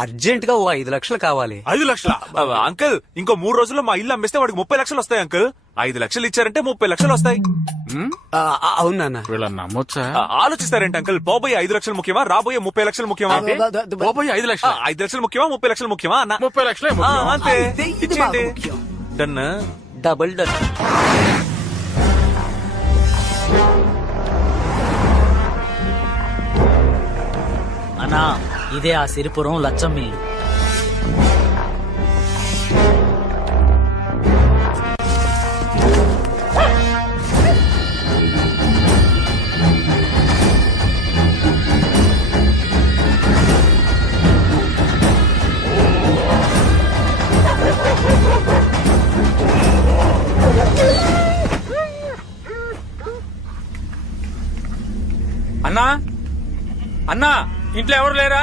Urgent గా ఓ 5 లక్షలు కావాలి. 5 లక్షల? అంకుల్, ఇంకో 3 రోజుల్లో మా ఇల్లు అమ్మేస్తే వాడికి 30 లక్షలు వస్తాయి అంకుల్. 5 లక్షలు ఇచ్చారంటే 30 లక్షలు వస్తాయి. అవును నాన్న. వీళ్ళని నమ్మొచ్చా? ఆలోచిస్తారేంటి అంకుల్? పోబోయే 5 లక్షలు ముఖ్యమా, రాబోయే 30 లక్షలు ముఖ్యమా? పోయి 5 లక్షలు. 5 లక్షలు ముఖ్యమా, 30 లక్షలు ముఖ్యమా అన్న? 30 లక్షలే ఆ, ముఖ్యం. అంతే. ఇది బాగా ఇచ్చేయండి. ముఖ్యం. డన్. Double done. అన్నా ఇదే ఆ సిరిపురం లచ్చం మిల్లు. అన్నా, అన్నా, ఇంట్లో ఎవరు లేరా?